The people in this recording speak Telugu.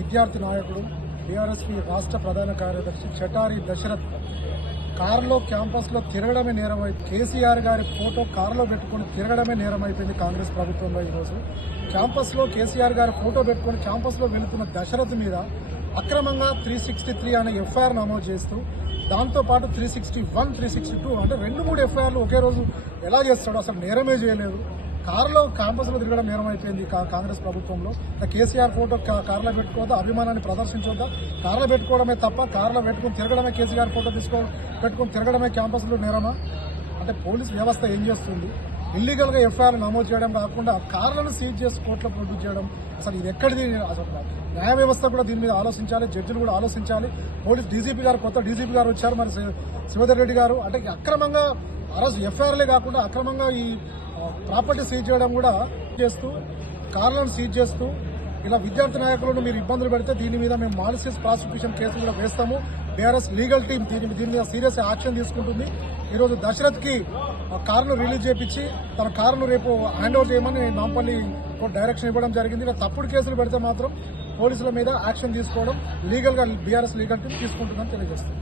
విద్యార్థి నాయకుడు బీఆర్ఎస్పీ రాష్ట్ర ప్రధాన కార్యదర్శి చటారి దశరథ్ కారులో క్యాంపస్లో తిరగడమే నేరమైంది. కేసీఆర్ గారి ఫోటో కారులో పెట్టుకుని తిరగడమే నేరమైపోయింది కాంగ్రెస్ ప్రభుత్వంలో. ఈరోజు క్యాంపస్లో కేసీఆర్ గారి ఫోటో పెట్టుకుని క్యాంపస్లో వెళుతున్న దశరథ్ మీద అక్రమంగా 363 అనే ఎఫ్ఐఆర్ నమోదు చేస్తూ దాంతోపాటు 361, 362 అంటే 2-3 ఎఫ్ఐఆర్లు ఒకే రోజు ఎలా చేస్తాడో అసలు నేరమే చేయలేదు. కారులో క్యాంపస్లో తిరగడం నేరం అయిపోయింది కాంగ్రెస్ ప్రభుత్వంలో. కేసీఆర్ ఫోటో కారులో పెట్టుకోవద్దా, అభిమానాన్ని ప్రదర్శించొద్దా, కారులో పెట్టుకోవడమే తప్ప కారులో పెట్టుకుని తిరగడమే, కేసీఆర్ ఫోటో పెట్టుకుని తిరగడమే క్యాంపస్లో నేరమా? అంటే పోలీస్ వ్యవస్థ ఏం చేస్తుంది? ఇల్లీగల్గా ఎఫ్ఐఆర్ నమోదు చేయడం కాకుండా కారులను సీజ్ చేసి కోర్టులో ప్రొడ్యూస్ చేయడం, అసలు ఇది ఎక్కడిది? అసలు న్యాయ వ్యవస్థ కూడా దీని మీద ఆలోచించాలి, జడ్జిలు కూడా ఆలోచించాలి. పోలీస్ డీజీపీ గారు, కొత్త డీజీపీ గారు వచ్చారు, మరి శివధర్ రెడ్డి గారు, అంటే అక్రమంగా అరెస్ట్ ఎఫ్ఐఆర్లే కాకుండా అక్రమంగా ఈ ప్రాపర్టీ సీజ్ చేయడం కూడా చేస్తూ, కార్లను సీజ్ చేస్తూ ఇలా విద్యార్థి నాయకులను మీరు ఇబ్బందులు పెడితే దీని మీద మేము మాలిసియస్ ప్రాసిక్యూషన్ కేసు కూడా వేస్తాము. బీఆర్ఎస్ లీగల్ టీం దీని మీద సీరియస్ యాక్షన్ తీసుకుంటుంది. ఈరోజు దశరథ్కి కారును రిలీజ్ చేయించి తన కారును రేపు హ్యాండ్ ఓవర్ చేయమని నాంపల్లి డైరెక్షన్ ఇవ్వడం జరిగింది. ఇలా తప్పుడు కేసులు పెడితే మాత్రం పోలీసుల మీద యాక్షన్ తీసుకోవడం లీగల్గా బీఆర్ఎస్ లీగల్ టీం తీసుకుంటుందని తెలియజేస్తుంది.